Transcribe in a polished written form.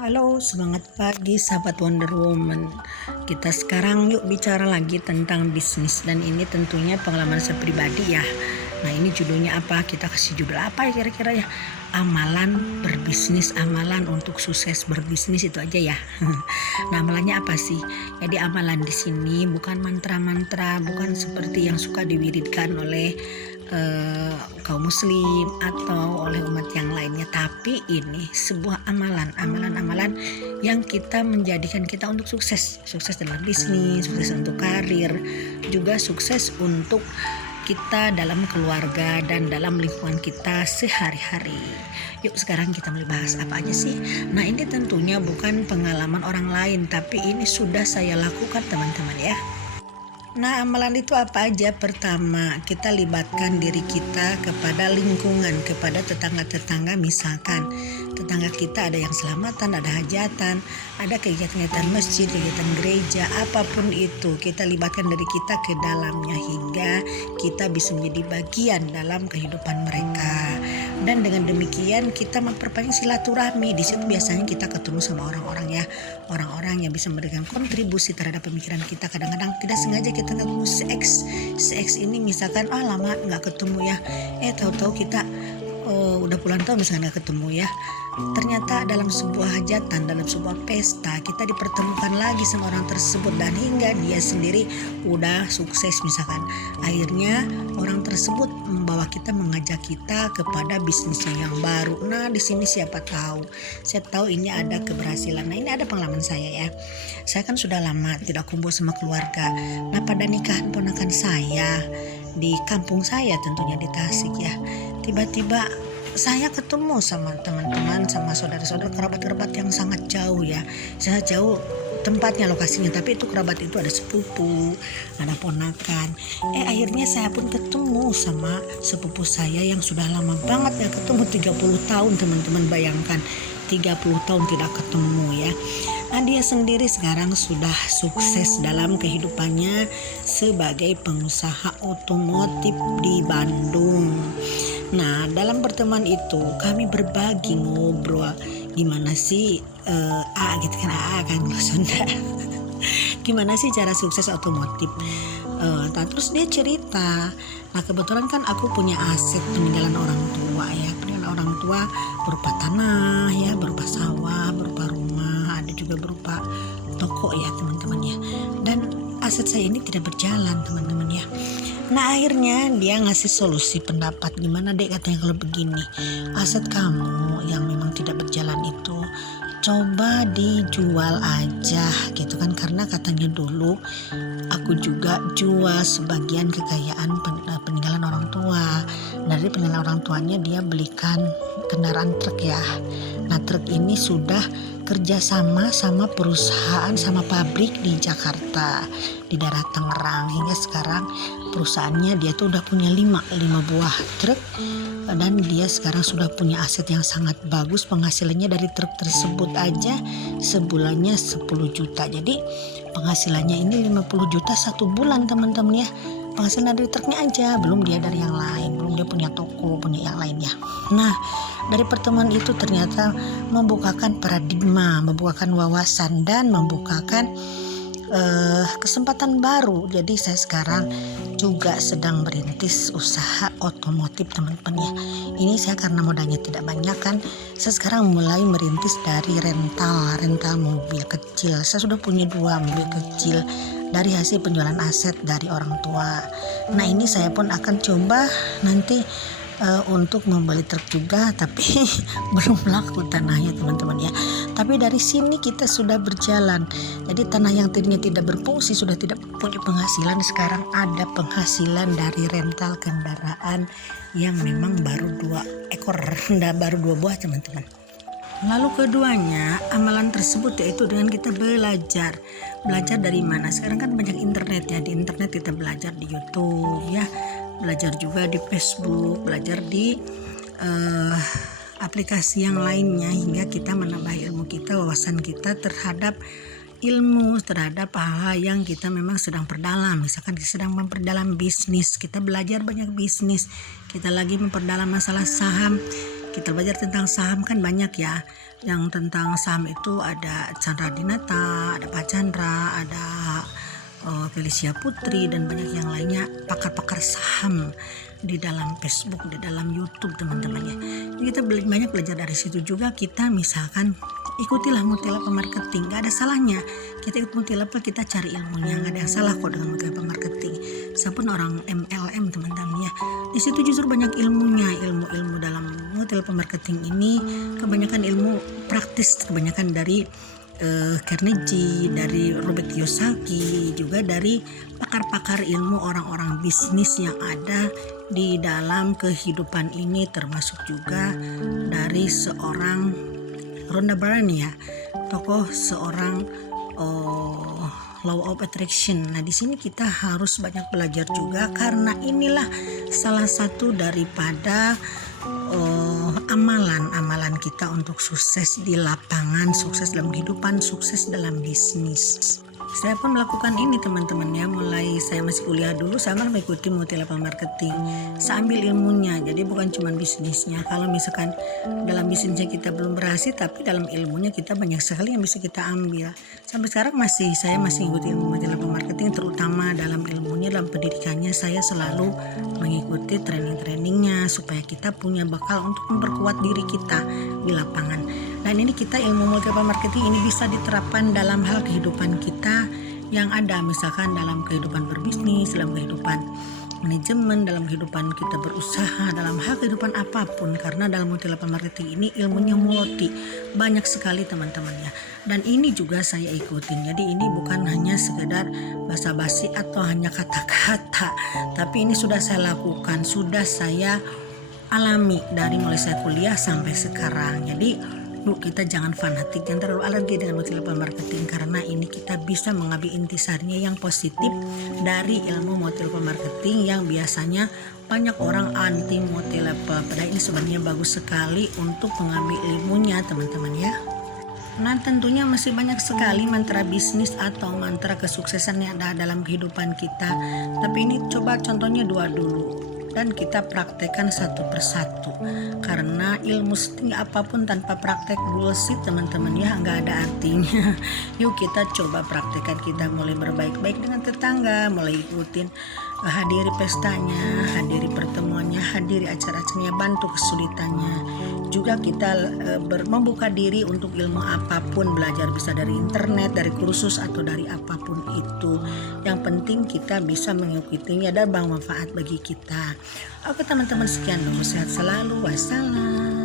Halo, semangat pagi sahabat Wonder Woman. Kita sekarang yuk bicara lagi tentang bisnis, dan ini tentunya pengalaman saya pribadi ya. Nah, ini judulnya apa? Kita kasih judul apa ya kira-kira ya? Amalan berbisnis, amalan untuk sukses berbisnis, itu aja ya. Nah, amalannya apa sih? Jadi amalan di sini bukan mantra-mantra, bukan seperti yang suka diwiridkan oleh kaum muslim atau oleh umat yang lainnya, tapi ini sebuah amalan yang kita menjadikan kita untuk sukses dalam bisnis, sukses untuk karir, juga sukses untuk kita dalam keluarga dan dalam lingkungan kita sehari-hari. Yuk sekarang kita mulai bahas apa aja sih. Nah, ini tentunya bukan pengalaman orang lain, tapi ini sudah saya lakukan teman-teman ya. Nah, amalan itu apa aja? Pertama, kita libatkan diri kita kepada lingkungan, kepada tetangga-tetangga. Misalkan tetangga kita ada yang selamatan, ada hajatan, ada kegiatan masjid, kegiatan gereja, apapun itu, kita libatkan diri kita ke dalamnya hingga kita bisa menjadi bagian dalam kehidupan mereka. Dan dengan demikian kita memperpanjang silaturahmi. Di situ biasanya kita ketemu sama orang-orang ya, orang-orang yang bisa memberikan kontribusi terhadap pemikiran kita. Kadang-kadang tidak sengaja kita ketemu si X ini, misalkan lama nggak ketemu ya, tahu-tahu kita udah puluhan tahun misalnya nggak ketemu ya. Ternyata dalam sebuah hajatan, dalam sebuah pesta, kita dipertemukan lagi sama orang tersebut, dan hingga dia sendiri udah sukses misalkan. Akhirnya orang tersebut membawa kita, mengajak kita kepada bisnisnya yang baru. Nah, di sini saya tahu ini ada keberhasilan. Nah, ini ada pengalaman saya ya. Saya kan sudah lama tidak kumpul sama keluarga. Nah, pada nikahan ponakan saya di kampung saya, tentunya di Tasik ya, tiba-tiba saya ketemu sama teman-teman, sama saudara-saudara, kerabat-kerabat yang sangat jauh ya. Sangat jauh tempatnya, lokasinya, tapi itu kerabat itu ada sepupu, ada ponakan. Akhirnya saya pun ketemu sama sepupu saya yang sudah lama banget ya ketemu, 30 tahun teman-teman, bayangkan 30 tahun tidak ketemu ya. Nah, dia sendiri sekarang sudah sukses dalam kehidupannya sebagai pengusaha otomotif di Bandung. Nah, dalam pertemuan itu kami berbagi ngobrol gimana sih gitu kan, kan Sunda. Gimana sih cara sukses otomotif. Terus dia cerita, nah kebetulan kan aku punya aset peninggalan orang tua ya. Peninggalan orang tua berupa tanah ya, berupa sawah, berupa rumah, ada juga berupa toko ya teman-teman ya. Dan aset saya ini tidak berjalan teman-teman ya. Nah, akhirnya dia ngasih solusi pendapat, gimana dek katanya kalau begini, aset kamu yang memang tidak berjalan itu coba dijual aja gitu kan, karena katanya dulu aku juga jual sebagian kekayaan peninggalan orang tua. Dari peninggalan orang tuanya dia belikan kendaraan truk ya. Nah, truk ini sudah kerjasama sama perusahaan, sama pabrik di Jakarta, di daerah Tangerang. Hingga sekarang perusahaannya dia tuh udah punya 5 buah truk, dan dia sekarang sudah punya aset yang sangat bagus. Penghasilannya dari truk tersebut aja sebulannya 10 juta. Jadi penghasilannya ini 50 juta satu bulan teman-teman ya. Penghasilan dari truknya aja, belum dia dari yang lain, belum dia punya toko, punya yang lainnya. Nah, dari pertemuan itu ternyata membukakan paradigma, membukakan wawasan, dan membukakan kesempatan baru. Jadi saya sekarang juga sedang merintis usaha otomotif teman-teman ya. Ini saya karena modalnya tidak banyak kan, saya sekarang mulai merintis dari rental mobil kecil. Saya sudah punya 2 mobil kecil dari hasil penjualan aset dari orang tua. Nah, ini saya pun akan coba nanti untuk membeli truk juga, tapi belum laku tanahnya teman-teman ya. Tapi dari sini kita sudah berjalan. Jadi tanah yang tadinya tidak berfungsi, sudah tidak punya penghasilan, sekarang ada penghasilan dari rental kendaraan yang memang baru 2 ekor, baru 2 buah teman-teman. Lalu keduanya, amalan tersebut yaitu dengan kita belajar dari mana? Sekarang kan banyak internet ya, di internet kita belajar di YouTube ya, belajar juga di Facebook, belajar di aplikasi yang lainnya, hingga kita menambah ilmu kita, wawasan kita terhadap ilmu, terhadap hal yang kita memang sedang perdalam. Misalkan kita sedang memperdalam bisnis, kita belajar banyak bisnis, kita lagi memperdalam masalah saham, kita belajar tentang saham kan banyak ya. Yang tentang saham itu ada Chandra Dinata, ada Pak Chandra, ada Felicia Putri, dan banyak yang lainnya, pakar-pakar saham di dalam Facebook, di dalam YouTube teman-temannya. Kita banyak belajar dari situ juga. Kita misalkan ikutilah Multi Level Marketing, gak ada salahnya kita ikut Multi Level, kita cari ilmunya, gak ada yang salah kok dengan Multi Level Marketing. Saya pun orang MLM teman-teman ya, di situ justru banyak ilmunya. Ilmu dalam Multi Level Marketing ini kebanyakan ilmu praktis, kebanyakan dari Carnegie, dari Robert Kiyosaki, juga dari pakar-pakar ilmu orang-orang bisnis yang ada di dalam kehidupan ini, termasuk juga dari seorang Rhonda Byrne ya, tokoh seorang Law of Attraction. Nah, di sini kita harus banyak belajar juga, karena inilah salah satu daripada amalan kita untuk sukses di lapangan, sukses dalam kehidupan, sukses dalam bisnis. Saya pun melakukan ini teman-teman ya, mulai saya masih kuliah dulu saya malah mengikuti Multi Level Marketing. Saya ambil ilmunya, jadi bukan cuma bisnisnya. Kalau misalkan dalam bisnisnya kita belum berhasil, tapi dalam ilmunya kita banyak sekali yang bisa kita ambil. Sampai sekarang saya masih mengikuti ilmu Multi Level Marketing, terutama dalam ilmunya, dalam pendidikannya. Saya selalu mengikuti training-trainingnya supaya kita punya bekal untuk memperkuat diri kita di lapangan. Dan ini kita ilmu Multi Level Marketing ini bisa diterapkan dalam hal kehidupan kita yang ada, misalkan dalam kehidupan berbisnis, dalam kehidupan manajemen, dalam kehidupan kita berusaha, dalam hal kehidupan apapun, karena dalam Multi Level Marketing ini ilmunya multi, banyak sekali teman-teman ya. Dan ini juga saya ikutin, jadi ini bukan hanya sekedar basa-basi atau hanya kata-kata, tapi ini sudah saya lakukan, sudah saya alami dari mulai saya kuliah sampai sekarang. Jadi yuk kita jangan fanatik, jangan terlalu alergi dengan Multi Level Marketing, karena ini kita bisa mengambil intisarinya yang positif dari ilmu Multi Level Marketing yang biasanya banyak orang anti Multi Level. Padahal ini sebenarnya bagus sekali untuk mengambil ilmunya teman-teman ya. Nah, tentunya masih banyak sekali mantra bisnis atau mantra kesuksesan yang ada dalam kehidupan kita. Tapi ini coba contohnya 2 dulu, dan kita praktekkan satu persatu, karena ilmu setinggi apapun tanpa praktek bullshit teman-teman ya, nggak ada artinya. Yuk kita coba praktekkan, kita mulai berbaik-baik dengan tetangga, mulai ikutin, hadiri pestanya, hadiri pertemuannya, hadiri acara-acaranya, bantu kesulitannya. Juga kita membuka diri untuk ilmu apapun, belajar bisa dari internet, dari kursus atau dari apapun itu. Yang penting kita bisa mengikutinya dan bermanfaat bagi kita. Oke teman-teman, sekian dulu, sehat selalu, wassalam.